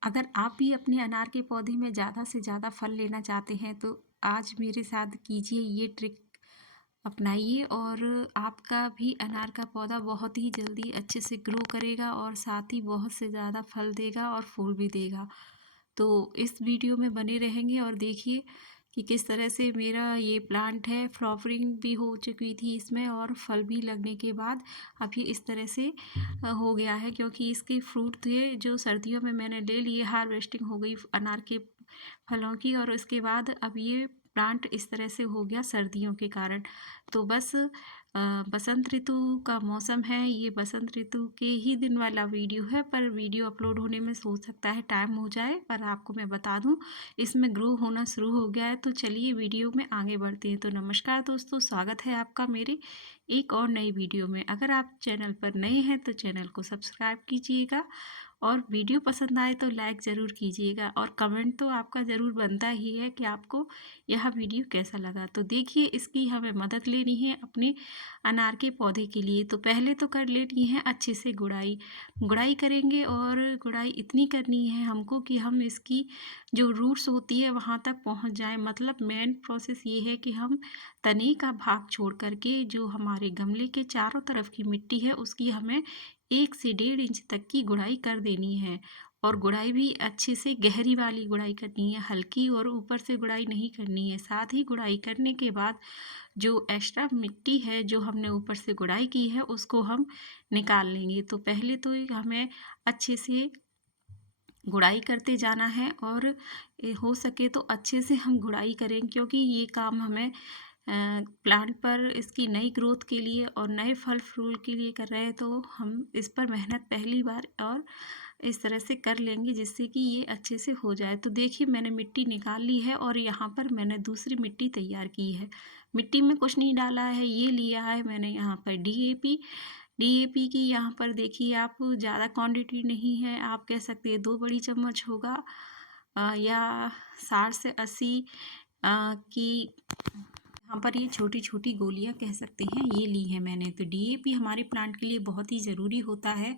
अगर आप भी अपने अनार के पौधे में ज़्यादा से ज़्यादा फल लेना चाहते हैं तो आज मेरे साथ कीजिए ये ट्रिक अपनाइए और आपका भी अनार का पौधा बहुत ही जल्दी अच्छे से ग्रो करेगा और साथ ही बहुत से ज़्यादा फल देगा और फूल भी देगा। तो इस वीडियो में बने रहेंगे और देखिए कि किस तरह से मेरा ये प्लांट है, फ्लावरिंग भी हो चुकी थी इसमें और फल भी लगने के बाद अब ये इस तरह से हो गया है, क्योंकि इसके फ्रूट थे जो सर्दियों में मैंने ले लिए। हार्वेस्टिंग हो गई अनार के फलों की और उसके बाद अब ये प्लांट इस तरह से हो गया सर्दियों के कारण। तो बस बसंत ऋतु का मौसम है, ये बसंत ऋतु के ही दिन वाला वीडियो है, पर वीडियो अपलोड होने में हो सकता है टाइम हो जाए, पर आपको मैं बता दूं इसमें ग्रो होना शुरू हो गया है। तो चलिए वीडियो में आगे बढ़ते हैं। तो नमस्कार दोस्तों, स्वागत है आपका मेरे एक और नई वीडियो में। अगर आप चैनल पर नए हैं तो चैनल को सब्सक्राइब कीजिएगा और वीडियो पसंद आए तो लाइक ज़रूर कीजिएगा और कमेंट तो आपका ज़रूर बनता ही है कि आपको यह वीडियो कैसा लगा। तो देखिए इसकी हमें मदद लेनी है अपने अनार के पौधे के लिए। तो पहले तो कर लेनी है अच्छे से गुड़ाई। गुड़ाई करेंगे और गुड़ाई इतनी करनी है हमको कि हम इसकी जो रूट्स होती है वहाँ तक पहुँच जाए। मतलब मेन प्रोसेस ये है कि हम तने का भाग छोड़ करके जो हमारे गमले के चारों तरफ की मिट्टी है उसकी हमें 1 से 1.5 इंच तक की गुड़ाई कर देनी है। और गुड़ाई भी अच्छे से गहरी वाली गुड़ाई करनी है, हल्की और ऊपर से गुड़ाई नहीं करनी है। साथ ही गुड़ाई करने के बाद जो एक्स्ट्रा मिट्टी है जो हमने ऊपर से गुड़ाई की है उसको हम निकाल लेंगे। तो पहले तो हमें अच्छे से गुड़ाई करते जाना है और हो सके तो अच्छे से हम गुड़ाई करें, क्योंकि ये काम हमें प्लांट पर इसकी नई ग्रोथ के लिए और नए फल फूल के लिए कर रहे हैं। तो हम इस पर मेहनत पहली बार और इस तरह से कर लेंगे जिससे कि ये अच्छे से हो जाए। तो देखिए मैंने मिट्टी निकाल ली है और यहाँ पर मैंने दूसरी मिट्टी तैयार की है। मिट्टी में कुछ नहीं डाला है, ये लिया है मैंने यहाँ पर डीएपी। डीएपी की यहाँ पर देखिए आप ज़्यादा क्वांटिटी नहीं है, आप कह सकते हैं 2 बड़ी चम्मच होगा या 60 से 80 की यहाँ पर ये छोटी-छोटी गोलियाँ कह सकते हैं, ये ली है मैंने। तो डीएपी हमारे प्लांट के लिए बहुत ही ज़रूरी होता है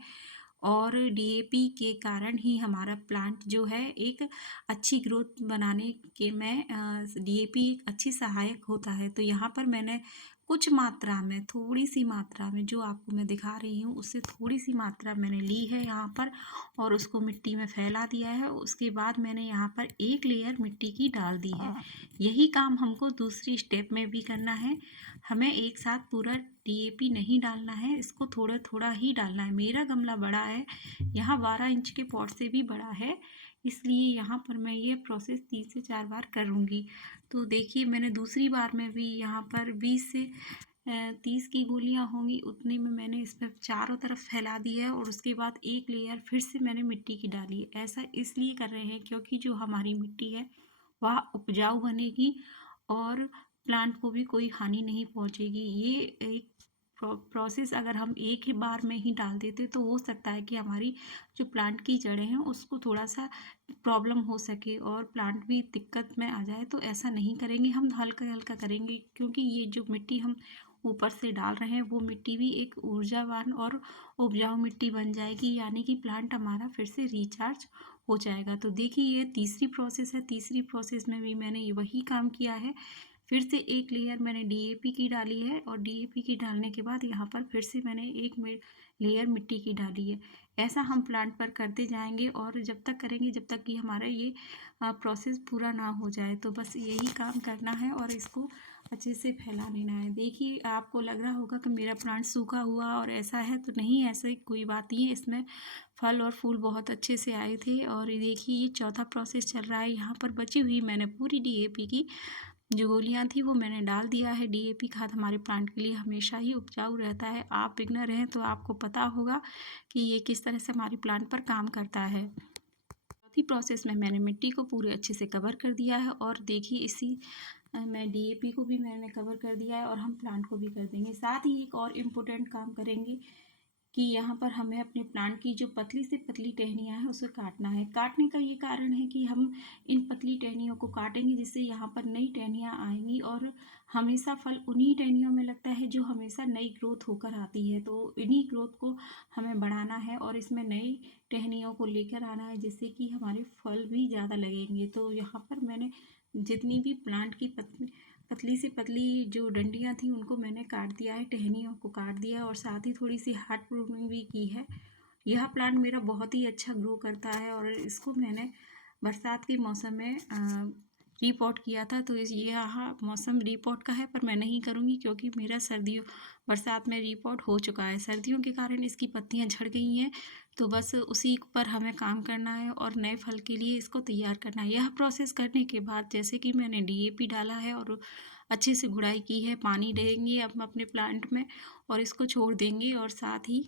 और डीएपी के कारण ही हमारा प्लांट जो है एक अच्छी ग्रोथ बनाने के में डीएपी एक अच्छी सहायक होता है। तो यहाँ पर मैंने कुछ मात्रा में, थोड़ी-सी मात्रा में जो आपको मैं दिखा रही हूँ उससे थोड़ी-सी मात्रा मैंने ली है यहाँ पर और उसको मिट्टी में फैला दिया है। उसके बाद मैंने यहाँ पर 1 लेयर मिट्टी की डाल दी है। यही काम हमको दूसरी स्टेप में भी करना है। हमें एक साथ पूरा डीएपी नहीं डालना है, इसको थोड़ा-थोड़ा ही डालना है। मेरा गमला बड़ा है, यहाँ 12 इंच के पॉट से भी बड़ा है, इसलिए यहाँ पर मैं ये प्रोसेस 3 से 4 बार करूँगी। तो देखिए मैंने दूसरी बार में भी यहाँ पर 20 से 30 की गोलियाँ होंगी उतने में मैंने इसमें चारों तरफ फैला दी है और उसके बाद 1 लेयर फिर से मैंने मिट्टी की डाली है। ऐसा इसलिए कर रहे हैं क्योंकि जो हमारी मिट्टी है वह उपजाऊ बनेगी और प्लांट को भी कोई हानि नहीं पहुंचेगी। ये एक प्रोसेस अगर हम एक ही बार में ही डाल देते तो हो सकता है कि हमारी जो प्लांट की जड़ें हैं उसको थोड़ा सा प्रॉब्लम हो सके और प्लांट भी दिक्कत में आ जाए। तो ऐसा नहीं करेंगे, हम हल्का हल्का करेंगे, क्योंकि ये जो मिट्टी हम ऊपर से डाल रहे हैं वो मिट्टी भी एक ऊर्जावान और उपजाऊ मिट्टी बन जाएगी, यानी कि प्लांट हमारा फिर से रिचार्ज हो जाएगा। तो देखिए ये तीसरी प्रोसेस है, तीसरी प्रोसेस में भी मैंने वही काम किया है। फिर से 1 लेयर मैंने डीएपी की डाली है और डीएपी की डालने के बाद यहाँ पर फिर से मैंने 1 लेयर मिट्टी की डाली है। ऐसा हम प्लांट पर करते जाएंगे और जब तक करेंगे जब तक कि हमारा ये प्रोसेस पूरा ना हो जाए। तो बस यही काम करना है और इसको अच्छे से फैला लेना है। देखिए आपको लग रहा होगा कि मेरा प्लांट सूखा हुआ और ऐसा है, तो नहीं, ऐसा कोई बात नहीं है। इसमें फल और फूल बहुत अच्छे से आए थे। और ये देखिए ये चौथा प्रोसेस चल रहा है। यहाँ पर बची हुई मैंने पूरी डीएपी की जो गोलियाँ थी वो मैंने डाल दिया है। डीएपी खाद हमारे प्लांट के लिए हमेशा ही उपजाऊ रहता है। आप बिगनर हैं तो आपको पता होगा कि ये किस तरह से हमारे प्लांट पर काम करता है। चौथी प्रोसेस में मैंने मिट्टी को पूरे अच्छे से कवर कर दिया है और देखिए इसी मैं डीएपी को भी मैंने कवर कर दिया है और हम प्लांट को भी कर देंगे। साथ ही एक और इम्पोर्टेंट काम करेंगे कि यहाँ पर हमें अपने प्लांट की जो पतली से पतली टहनियाँ हैं उसे काटना है। काटने का ये कारण है कि हम इन पतली टहनियों को काटेंगे जिससे यहाँ पर नई टहनियाँ आएंगी और हमेशा फल उन्हीं टहनियों में लगता है जो हमेशा नई ग्रोथ होकर आती है। तो इन्हीं ग्रोथ को हमें बढ़ाना है और इसमें नई टहनियों को लेकर आना है जिससे कि हमारे फल भी ज़्यादा लगेंगे। तो यहाँ पर मैंने जितनी भी प्लांट की पतली से पतली जो डंडियाँ थी उनको मैंने काट दिया है, टहनियों को काट दिया और साथ ही थोड़ी सी हार्ड प्रूनिंग भी की है। यह प्लांट मेरा बहुत ही अच्छा ग्रो करता है और इसको मैंने बरसात के मौसम में रीपॉट किया था। तो इस यहाँ मौसम रीपॉट का है पर मैं नहीं करूँगी क्योंकि मेरा सर्दियों बरसात में रीपॉट हो चुका है। सर्दियों के कारण इसकी पत्तियाँ झड़ गई हैं, तो बस उसी पर हमें काम करना है और नए फल के लिए इसको तैयार करना है। यह प्रोसेस करने के बाद जैसे कि मैंने डीएपी डाला है और अच्छे से गुड़ाई की है, पानी देंगे अब अपने प्लांट में और इसको छोड़ देंगे और साथ ही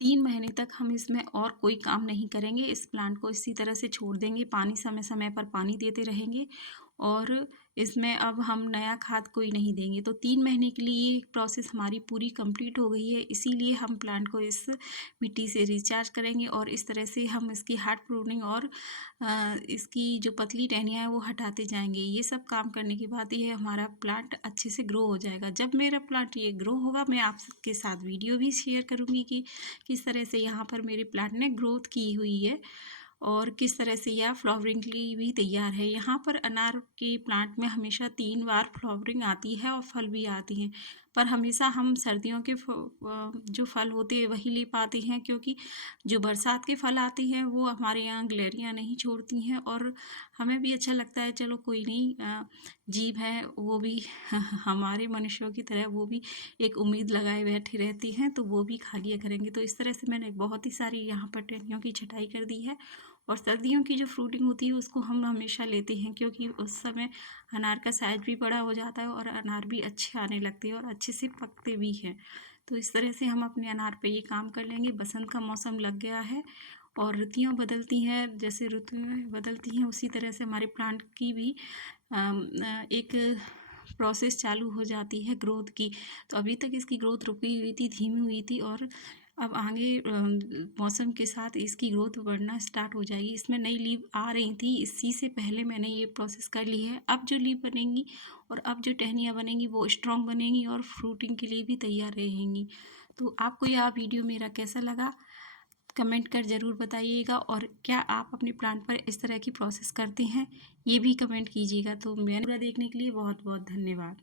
3 महीने तक हम इसमें और कोई काम नहीं करेंगे। इस प्लांट को इसी तरह से छोड़ देंगे, पानी समय समय पर पानी देते रहेंगे और इसमें अब हम नया खाद कोई नहीं देंगे। तो 3 महीने के लिए ये प्रोसेस हमारी पूरी कंप्लीट हो गई है, इसीलिए हम प्लांट को इस मिट्टी से रिचार्ज करेंगे और इस तरह से हम इसकी हार्ड प्रूनिंग और इसकी जो पतली टहनियाँ हैं वो हटाते जाएंगे। ये सब काम करने के बाद ये हमारा प्लांट अच्छे से ग्रो हो जाएगा। जब मेरा प्लांट ये ग्रो होगा मैं आप सबके साथ वीडियो भी शेयर करूँगी कि किस तरह से यहाँ पर मेरे प्लांट ने ग्रोथ की हुई है और किस तरह से यह फ्लावरिंग के लिए भी तैयार है। यहाँ पर अनार के प्लांट में हमेशा 3 बार फ्लावरिंग आती है और फल भी आती हैं, पर हमेशा हम सर्दियों के जो फल होते हैं वही ले पाते हैं क्योंकि जो बरसात के फल आते हैं वो हमारे यहाँ गिलहरियाँ नहीं छोड़ती हैं और हमें भी अच्छा लगता है चलो कोई नहीं, जीव है वो भी हमारे मनुष्यों की तरह वो भी एक उम्मीद लगाए बैठे रहती हैं तो वो भी खा लिया करेंगे। तो इस तरह से मैंने बहुत ही सारी यहाँ पर टहनियों की छटाई कर दी है और सर्दियों की जो फ्रूटिंग होती है उसको हम हमेशा लेते हैं क्योंकि उस समय अनार का साइज भी बड़ा हो जाता है और अनार भी अच्छे आने लगते हैं और अच्छे से पकते भी हैं। तो इस तरह से हम अपने अनार पे ये काम कर लेंगे। बसंत का मौसम लग गया है और ऋतुएँ बदलती हैं, जैसे ऋतुएँ बदलती हैं उसी तरह से हमारे प्लांट की भी एक प्रोसेस चालू हो जाती है ग्रोथ की। तो अभी तक इसकी ग्रोथ रुकी हुई थी, धीमी हुई थी और अब आगे मौसम के साथ इसकी ग्रोथ बढ़ना स्टार्ट हो जाएगी। इसमें नई लीव आ रही थी, इसी से पहले मैंने ये प्रोसेस कर ली है। अब जो लीव बनेंगी और अब जो टहनियाँ बनेंगी वो स्ट्रॉन्ग बनेंगी और फ्रूटिंग के लिए भी तैयार रहेंगी। तो आपको यह वीडियो मेरा कैसा लगा कमेंट कर ज़रूर बताइएगा और क्या आप अपने प्लांट पर इस तरह की प्रोसेस करते हैं ये भी कमेंट कीजिएगा। तो मैंने पूरा देखने के लिए बहुत बहुत धन्यवाद।